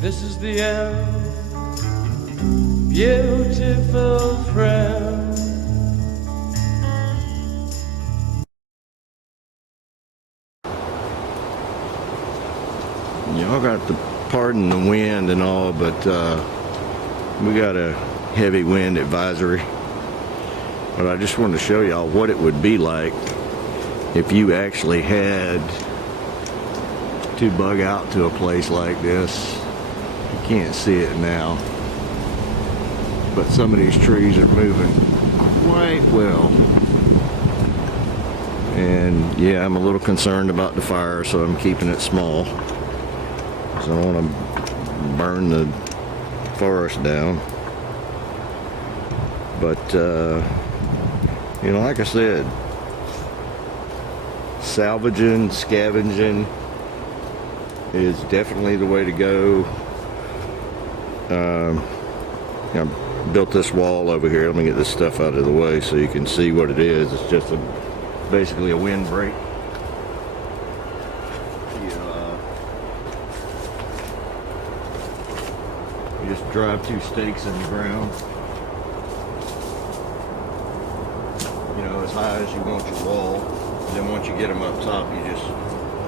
This is the end, beautiful friend. Y'all got to pardon the wind and all, but we got a heavy wind advisory. But I just wanted to show y'all what it would be like if you actually had to bug out to a place like this. You can't see it now, but some of these trees are moving quite well. And yeah, I'm a little concerned about the fire, so I'm keeping it small. So I don't want to burn the forest down. But, you know, like I said, salvaging, scavenging is definitely the way to go. I built this wall over here. Let me get this stuff out of the way so you can see what it is. It's just basically a windbreak. You just drive two stakes in the ground, you know, as high as you want your wall. And then once you get them up top, you just,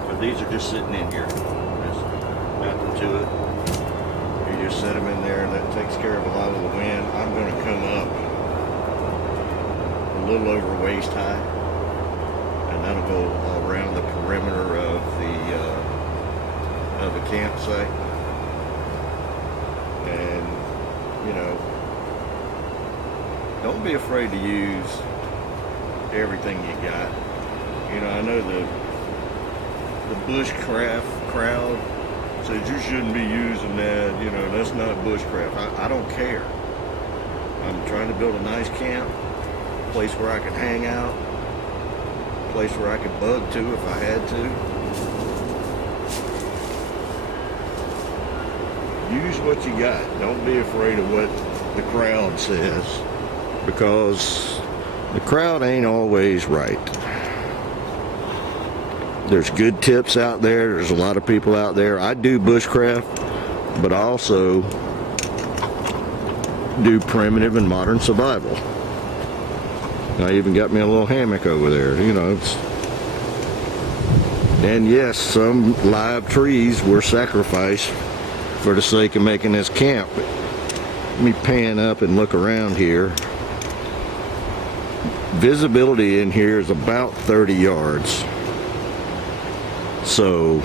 but these are just sitting in here. There's nothing to it. You just set them in there, and that takes care of a lot of the wind. I'm going to come up a little over waist high, and that'll go around the perimeter of the campsite. And you know, don't be afraid to use everything you got. You know, I know the bushcraft crowd says you shouldn't be using that. You know, that's not bushcraft. I don't care. I'm trying to build a nice camp, a place where I can hang out, a place where I could bug to if I had to. Use what you got. Don't be afraid of what the crowd says, because the crowd ain't always right. There's good tips out there. There's a lot of people out there. I do bushcraft, but I also do primitive and modern survival. I even got me a little hammock over there, you know. And yes, some live trees were sacrificed for the sake of making this camp. Let me pan up and look around here. Visibility in here is about 30 yards. So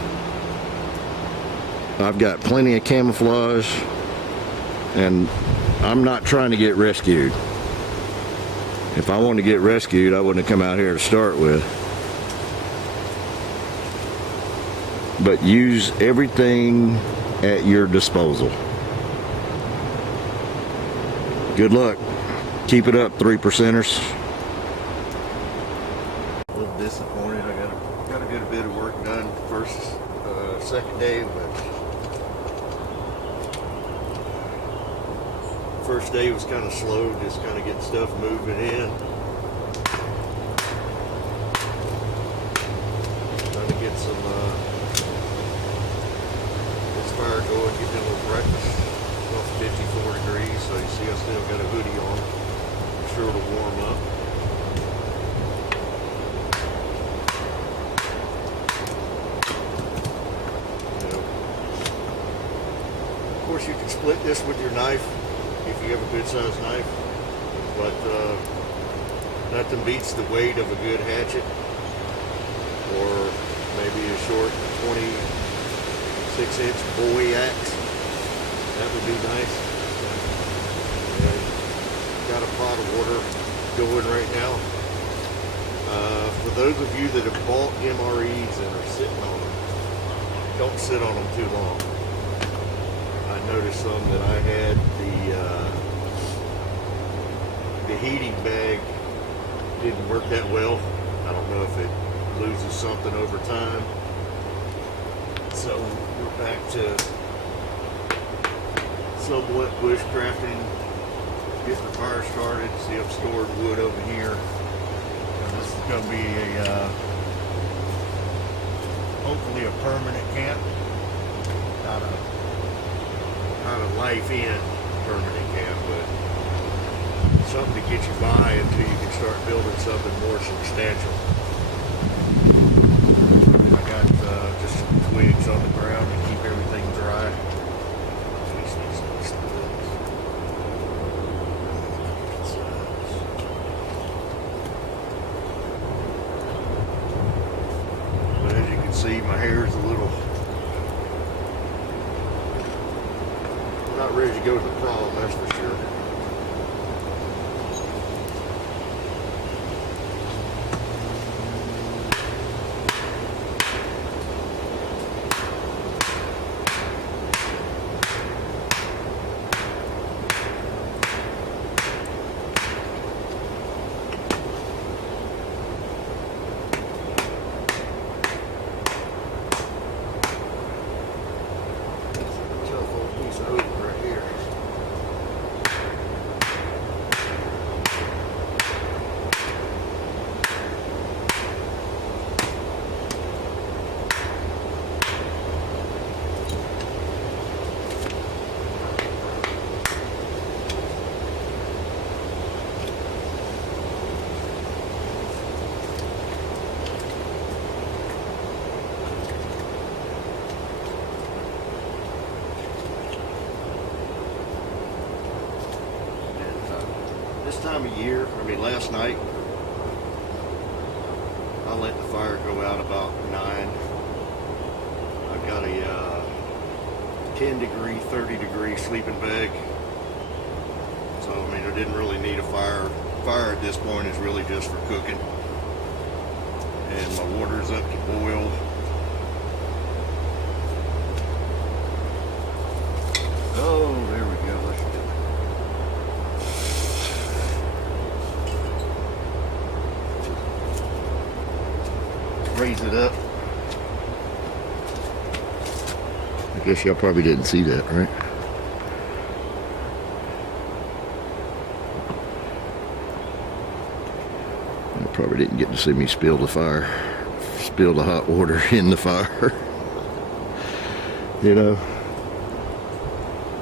I've got plenty of camouflage, and I'm not trying to get rescued. If I wanted to get rescued, I wouldn't have come out here to start with. But use everything at your disposal. Good luck. Keep it up, 3%ers. A little disappointed. I got a good bit of work done second day, but first day was kind of slow, just kind of getting stuff moving in. Trying to get some fire going, get me a little breakfast. It's 54 degrees, so you see I still got a hoodie on. I'm sure it'll warm up. You know, of course, you can split this with your knife if you have a good sized knife, but nothing beats the weight of a good hatchet, or maybe a short 26-inch bowie axe. That would be nice. And got a pot of water going right now. For those of you that have bought MREs and are sitting on them, don't sit on them too long. I noticed some that I had, the heating bag didn't work that well. I don't know if it loses something over time. So we're back to somewhat bushcrafting, getting the fire started. See, I've stored wood over here. And this is going to be a hopefully a permanent camp, not a kind of life in permanent camp, but something to get you by until you can start building something more substantial. I got just some twigs on the ground to keep everything dry. But as you can see, my hair is a little not ready to go to the prom, that's for sure. Tough old piece of oak right here. This time of year, last night, I let the fire go out about 9. I've got a 10 degree, 30 degree sleeping bag. So, I didn't really need a fire. Fire at this point is really just for cooking. And my water's up to boil. Oh, there we go. Let's do it. Raise it up. I guess y'all probably didn't see that, right? You probably didn't get to see me spill the hot water in the fire. You know,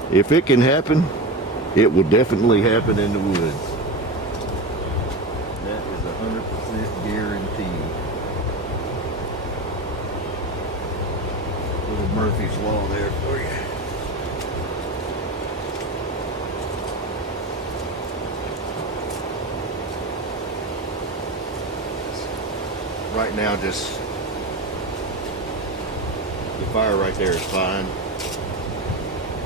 if it can happen, it will definitely happen in the woods. That is 100% guaranteed. Little Murphy's Law there for you. Right now, just the fire right there is fine.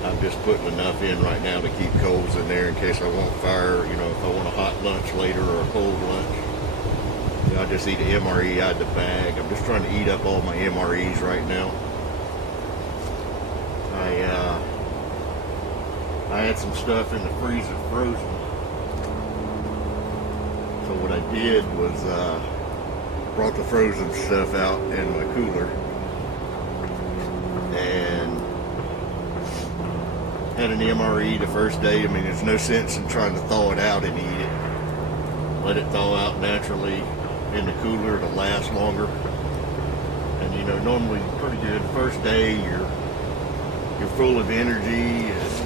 I'm just putting enough in right now to keep coals in there in case I want fire, if I want a hot lunch later or a cold lunch. I just eat an MRE out of the bag. I'm just trying to eat up all my MREs right now. I had some stuff in the freezer frozen. So what I did was brought the frozen stuff out in my cooler and had an MRE the first day. There's no sense in trying to thaw it out and eat it. Let it thaw out naturally in the cooler to last longer. And normally pretty good. First day you're full of energy and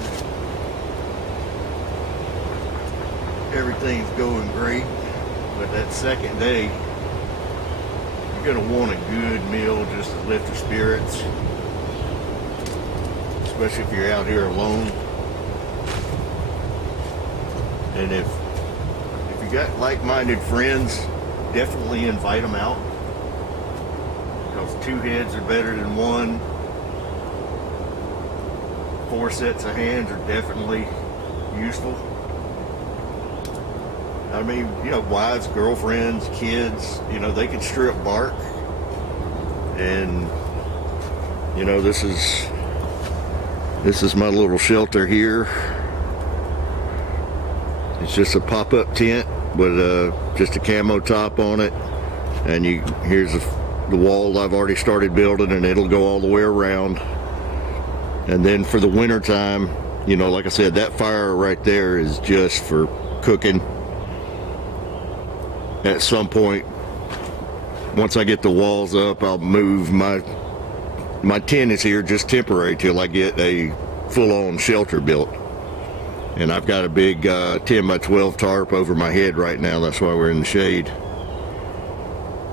everything's going great. But that second day, you're gonna want a good meal just to lift your spirits, especially if you're out here alone. And if you got like-minded friends, definitely invite them out, because 2 heads are better than 1. 4 sets of hands are definitely useful. Wives, girlfriends, kids, they can strip bark. And, this is my little shelter here. It's just a pop-up tent with just a camo top on it. And here's the wall I've already started building, and it'll go all the way around. And then for the winter time, like I said, that fire right there is just for cooking. At some point, once I get the walls up, I'll move my tent is here just temporary till I get a full-on shelter built. And I've got a big 10 by 12 tarp over my head right now. That's why we're in the shade.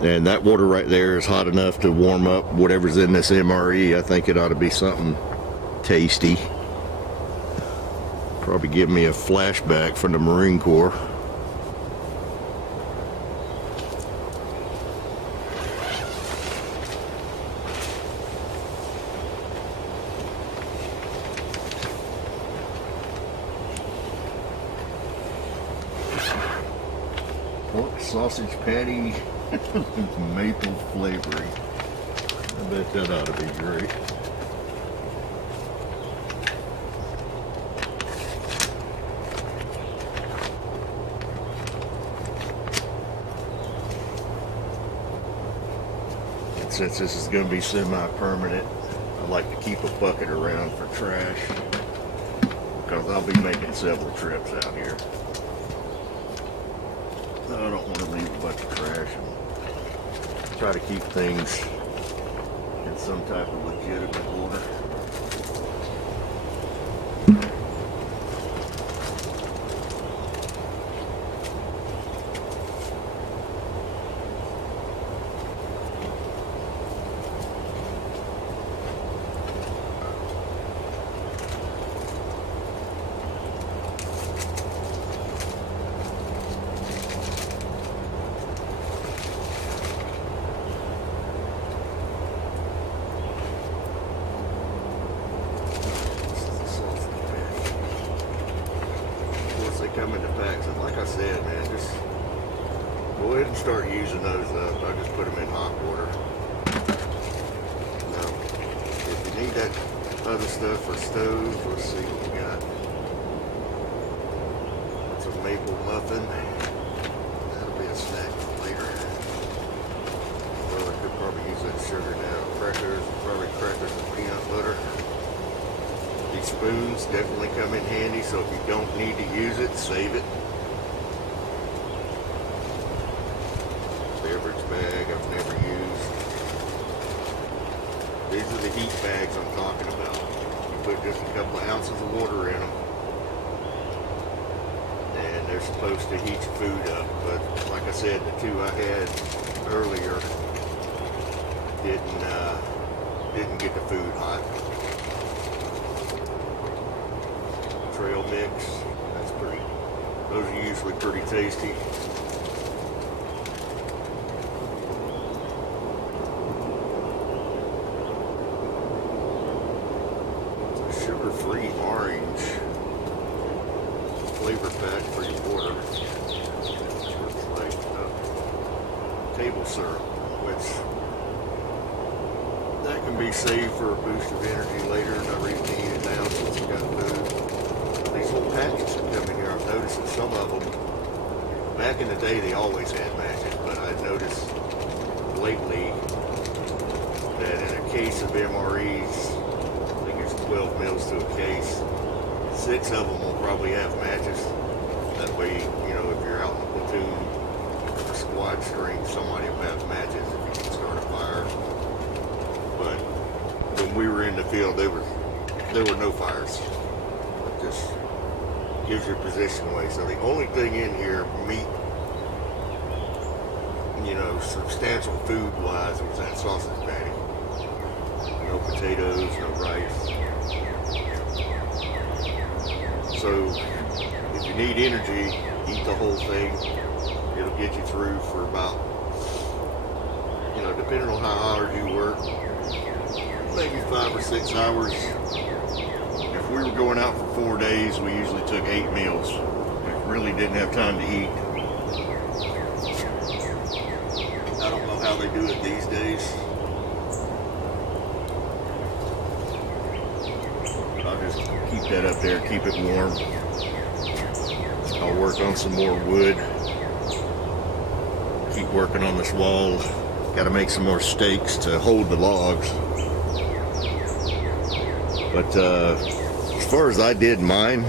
And that water right there is hot enough to warm up whatever's in this MRE. I think it ought to be something tasty. Probably give me a flashback from the Marine Corps. Pork sausage patty with maple flavoring. I bet that ought to be great. And since this is going to be semi-permanent, I like to keep a bucket around for trash because I'll be making several trips out here. I don't want to leave a bunch of trash and try to keep things in some type of legitimate order. Come into packs, and like I said, man, just go ahead and start using those up. I just put them in hot water. Now, if you need that other stuff for stoves, let's see what we got. Some maple muffin. That'll be a snack for later. Well, I could probably use that sugar now. Crackers, probably crackers and peanut butter. These spoons definitely come in handy, so if you don't need to use it, save it. Beverage bag I've never used. These are the heat bags I'm talking about. You put just a couple of ounces of water in them, and they're supposed to heat your food up. But like I said, the two I had earlier didn't get the food hot. Trail mix, those are usually pretty tasty. It's a sugar-free orange flavor pack for your water. Looks like table syrup, which that can be saved for a boost of energy later. Not reason to eat it now since you got food. These whole packets that come in here, I've noticed that some of them, back in the day they always had matches, but I've noticed lately that in a case of MREs, I think it's 12 mils to a case, 6 of them will probably have matches. That way, you know, if you're out in a platoon or squad strength, somebody will have matches if you can start a fire. But when we were in the field, there were no fires. It just gives your position away. So the only thing in here, meat, you know, substantial food wise, was that sausage patty. No potatoes, no rice. So if you need energy, eat the whole thing. It'll get you through for about, you know, depending on how hours you work, maybe 5 or 6 hours. If we were going out for 4 days, we usually took 8 meals. We really didn't have time to eat. I don't know how they do it these days. I'll just keep that up there, keep it warm. I'll work on some more wood. Keep working on this wall. Got to make some more stakes to hold the logs. But as far as I did mine,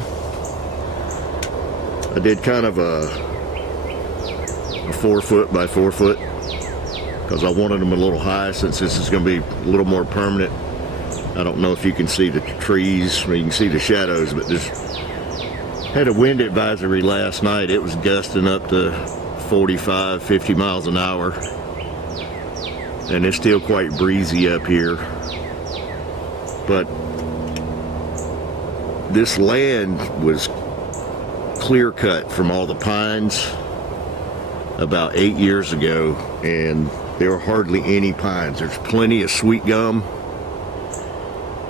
I did kind of a 4 foot by 4 foot because I wanted them a little high since this is going to be a little more permanent. I don't know if you can see the trees or you can see the shadows, but there's had a wind advisory last night. It was gusting up to 45, 50 miles an hour. And it's still quite breezy up here. But this land was clear cut from all the pines about 8 years ago, and there were hardly any pines. There's plenty of sweet gum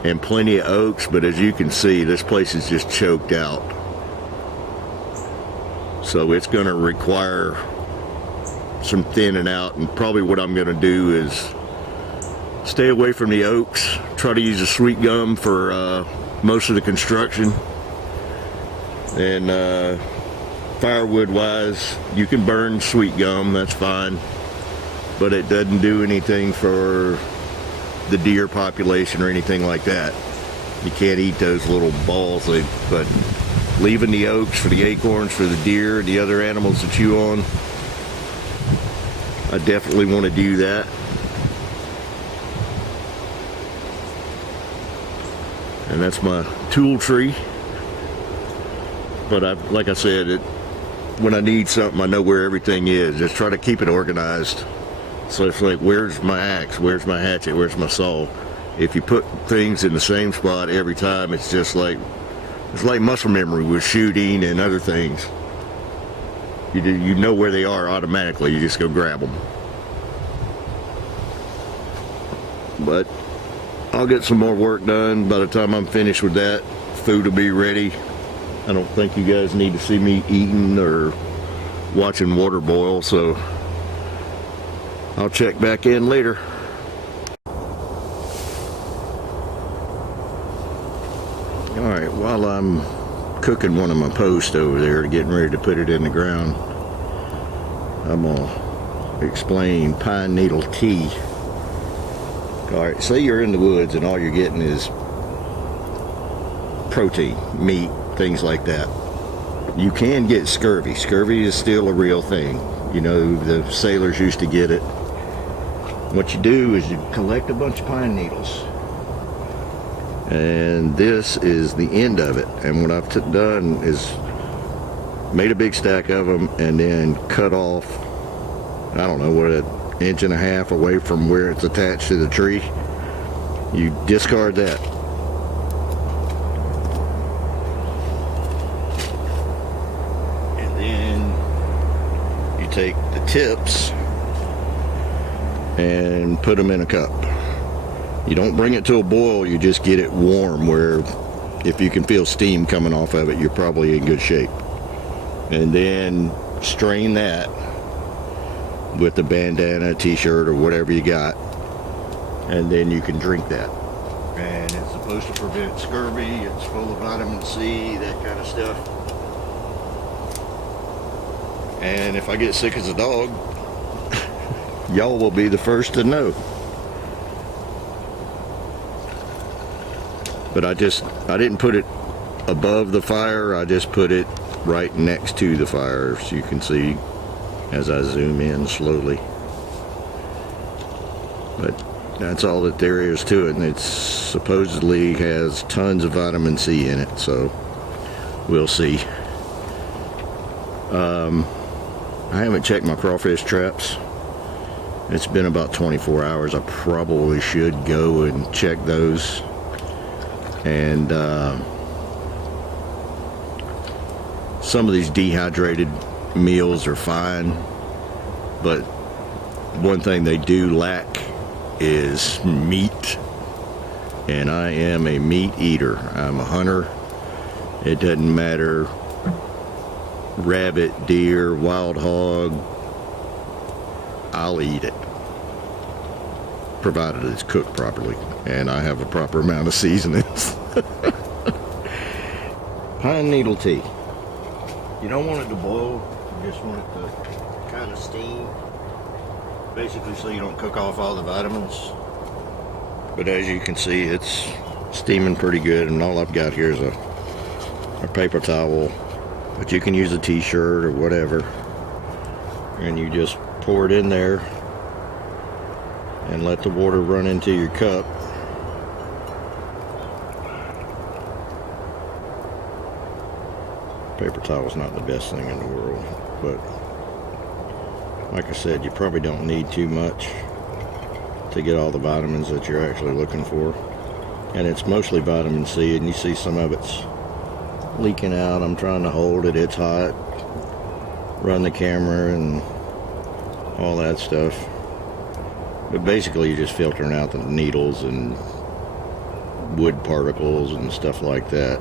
and plenty of oaks, but as you can see, this place is just choked out. So it's going to require some thinning out, and probably what I'm going to do is stay away from the oaks, try to use the sweet gum for most of the construction. And firewood wise, you can burn sweet gum, that's fine, but it doesn't do anything for the deer population or anything like that. You can't eat those little balls, but leaving the oaks for the acorns, for the deer and the other animals to chew on, I definitely want to do that. And that's my tool tree. But like I said, when I need something, I know where everything is. Just try to keep it organized. So it's like, where's my axe? Where's my hatchet? Where's my saw? If you put things in the same spot every time, it's just like, it's like muscle memory with shooting and other things. You know where they are automatically. You just go grab them. But I'll get some more work done. By the time I'm finished with that, food will be ready. I don't think you guys need to see me eating or watching water boil, so I'll check back in later. Alright, while I'm cooking one of my posts over there, getting ready to put it in the ground, I'm going to explain pine needle tea. Alright, say you're in the woods and all you're getting is protein, meat, things like that. You can get scurvy. Scurvy is still a real thing. You know, the sailors used to get it. What you do is you collect a bunch of pine needles, and this is the end of it. And what I've done is made a big stack of them and then cut off, I don't know, what, an inch and a half away from where it's attached to the tree. You discard that. And then you take the tips and put them in a cup. You don't bring it to a boil, you just get it warm, where if you can feel steam coming off of it, you're probably in good shape. And then strain that with a bandana, t-shirt, or whatever you got, and then you can drink that. And it's supposed to prevent scurvy, it's full of vitamin C, that kind of stuff. And if I get sick as a dog, y'all will be the first to know. But I didn't put it above the fire, I just put it right next to the fire, so you can see as I zoom in slowly. But that's all that there is to it, and it supposedly has tons of vitamin C in it, so we'll see. I haven't checked my crawfish traps. It's been about 24 hours. I probably should go and check those. And some of these dehydrated meals are fine, but one thing they do lack is meat, and I am a meat eater. I'm a hunter. It doesn't matter, rabbit, deer, wild hog, I'll eat it, provided it's cooked properly and I have a proper amount of seasonings. Pine needle tea. You don't want it to boil, you just want it to kind of steam, basically so you don't cook off all the vitamins. But as you can see, it's steaming pretty good, and all I've got here is a paper towel, but you can use a t-shirt or whatever, and you just pour it in there and let the water run into your cup. Paper towel's not the best thing in the world, but like I said, you probably don't need too much to get all the vitamins that you're actually looking for. And it's mostly vitamin C, and you see some of it's leaking out. I'm trying to hold it, it's hot. Run the camera and all that stuff. But basically you're just filtering out the needles and wood particles and stuff like that.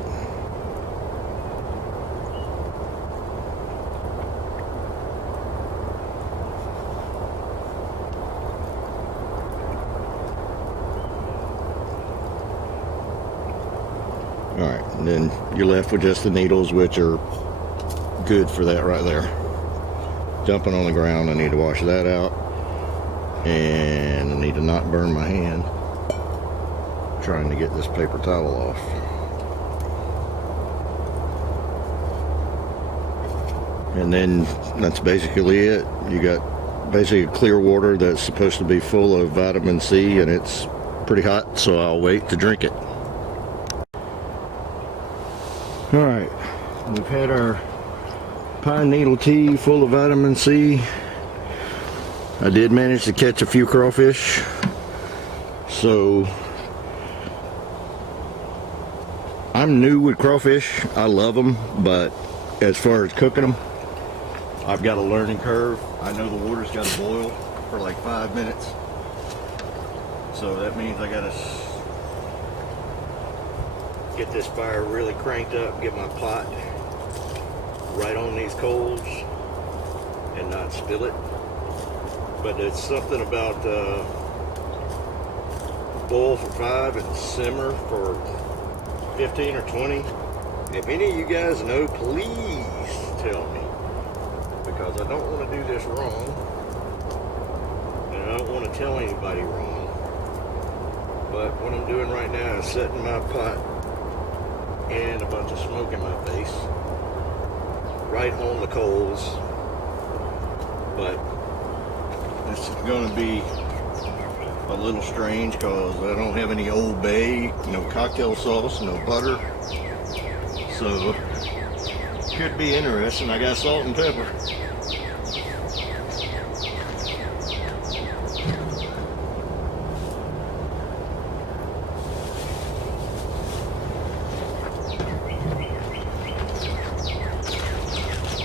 Alright, and then you're left with just the needles, which are good for that right there. Dumping on the ground, I need to wash that out. And I need to not burn my hand trying to get this paper towel off. And then that's basically it. You got basically clear water that's supposed to be full of vitamin C, and it's pretty hot, so I'll wait to drink it. Alright, we've had our pine needle tea full of vitamin C. I did manage to catch a few crawfish, so I'm new with crawfish. I love them, but as far as cooking them, I've got a learning curve. I know the water's got to boil for like 5 minutes, so that means I gotta get this fire really cranked up, get my pot right on these coals and not spill it. But it's something about boil for 5 and simmer for 15 or 20. If any of you guys know, please tell me, because I don't want to do this wrong, and I don't want to tell anybody wrong. But what I'm doing right now is setting my pot and a bunch of smoke in my face right on the coals. But this is going to be a little strange because I don't have any Old Bay, no cocktail sauce, no butter. So could be interesting. I got salt and pepper.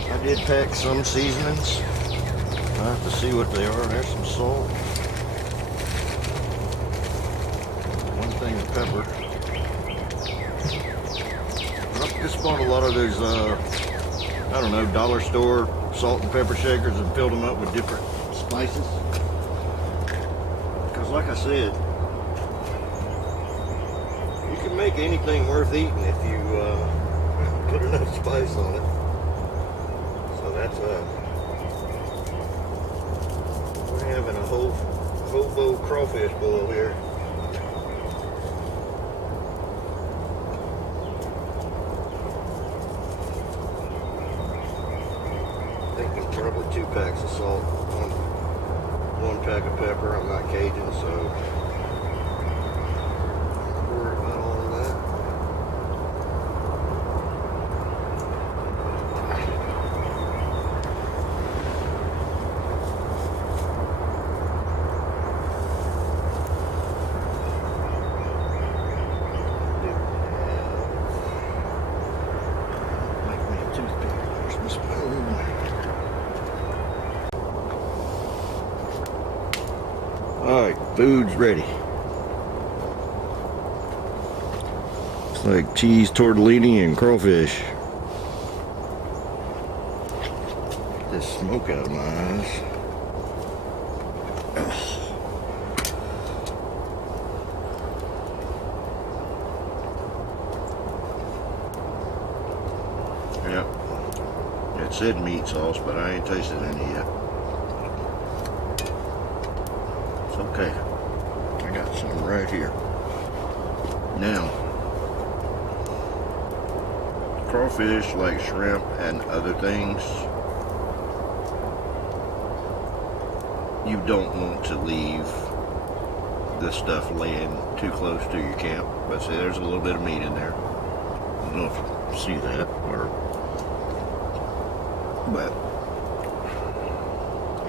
I did pack some seasonings. I have to see what they are. There's some salt. One thing of pepper. I just bought a lot of those, I don't know, dollar store salt and pepper shakers and filled them up with different spices. Because like I said, you can make anything worth eating if you put enough spice on it. So that's we're having a hobo crawfish boil here. Probably 2 packs of salt, one pack of pepper. I'm not Cajun, so don't worry about all of that. Make me a toothpick. There's my spoon. Alright, food's ready. It's like cheese, tortellini, and crawfish. Get this smoke out of my eyes. Yep. It said meat sauce, but I ain't tasted any yet. Okay, I got some right here. Now, crawfish, like shrimp and other things, you don't want to leave this stuff laying too close to your camp. But see, there's a little bit of meat in there. I don't know if you see that, or but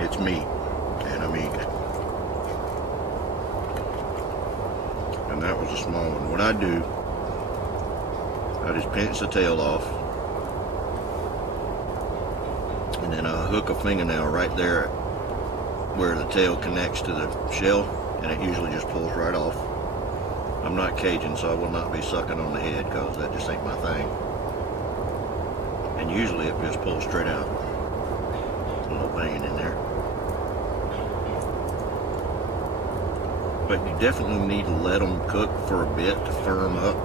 it's meat, and I'm eating it. And that was a small one. What I do, I just pinch the tail off, and then I hook a fingernail right there where the tail connects to the shell, and it usually just pulls right off. I'm not Cajun, so I will not be sucking on the head because that just ain't my thing. And usually it just pulls straight out. A little banging in there. But you definitely need to let them cook for a bit to firm up,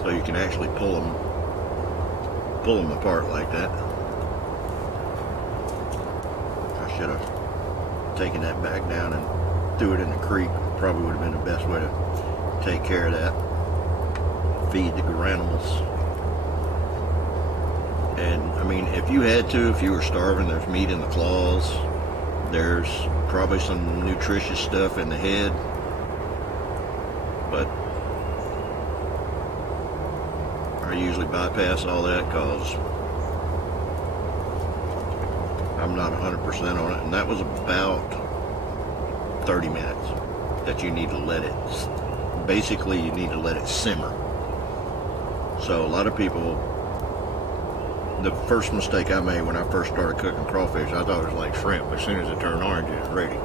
so you can actually pull them apart like that. I should have taken that back down and threw it in the creek. Probably would have been the best way to take care of that. Feed the animals. And I mean, if you had to, if you were starving, there's meat in the claws. There's probably some nutritious stuff in the head. But I usually bypass all that because I'm not 100% on it. And that was about 30 minutes that you need to let it, basically you need to let it simmer. So a lot of people, the first mistake I made when I first started cooking crawfish, I thought it was like shrimp. As soon as it turned orange, it was ready.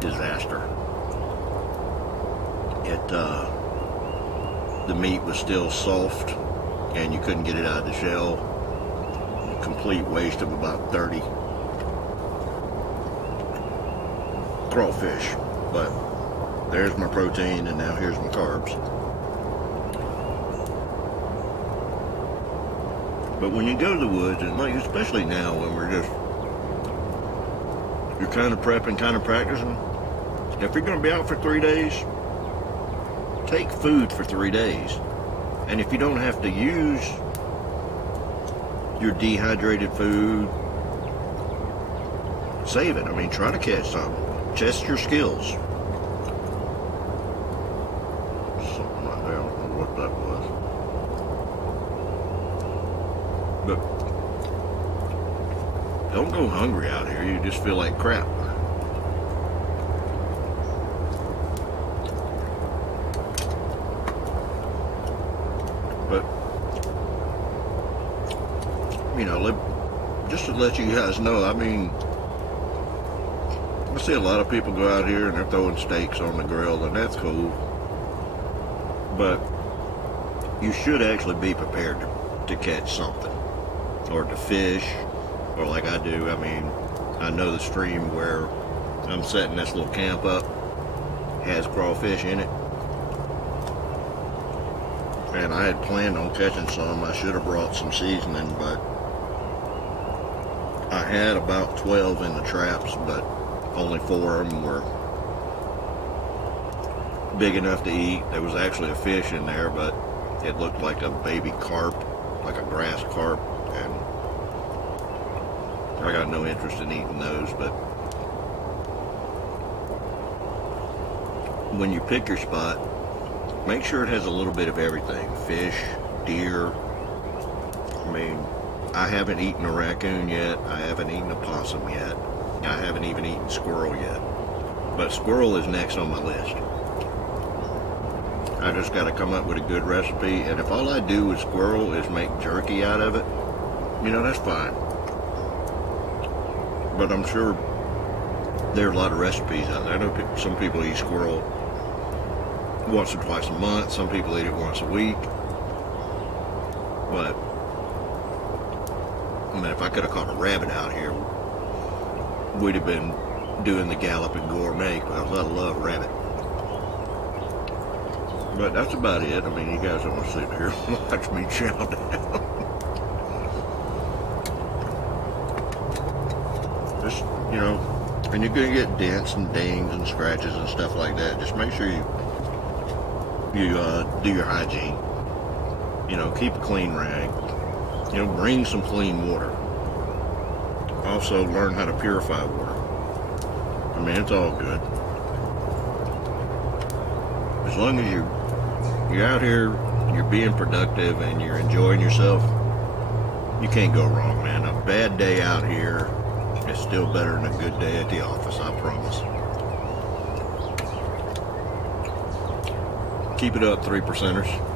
Disaster. The meat was still soft, and you couldn't get it out of the shell. A complete waste of about 30 crawfish. But there's my protein, and now here's my carbs. But when you go to the woods, and like especially now when you're kind of prepping, kind of practicing, if you're going to be out for 3 days, take food for 3 days. And if you don't have to use your dehydrated food, save it. I mean, try to catch something. Test your skills. Something like that. I don't know what that was. But don't go hungry out here. You just feel like crap. But, you know, just to let you guys know, I mean, I see a lot of people go out here and they're throwing steaks on the grill, and that's cool. But you should actually be prepared to catch something, or to fish, or like I do. I mean, I know the stream where I'm setting this little camp up has crawfish in it, and I had planned on catching some. I should have brought some seasoning, but I had about 12 in the traps, but only 4 of them were big enough to eat. There was actually a fish in there, but it looked like a baby carp, like a grass carp, and I got no interest in eating those. But when you pick your spot, make sure it has a little bit of everything. Fish, deer. I mean, I haven't eaten a raccoon yet. I haven't eaten a possum yet. I haven't even eaten squirrel yet. But squirrel is next on my list. I just got to come up with a good recipe, and if all I do with squirrel is make jerky out of it, you know, that's fine. But I'm sure there are a lot of recipes out there. I know some people eat squirrel once or twice a month. Some people eat it once a week. But I mean, if I could have caught a rabbit out here, we'd have been doing the Galloping Gourmet, because I love rabbit. But that's about it. I mean, you guys don't want to sit here and watch me chow down. Just, you know, and you're going to get dents and dings and scratches and stuff like that. Just make sure you do your hygiene. You know, keep a clean rag. You know, bring some clean water. Also, learn how to purify water. I mean, it's all good. As long as you're out here, you're being productive, and you're enjoying yourself, You can't go wrong, man. A bad day out here is still better than a good day at the office, I promise. Keep it up, 3%ers.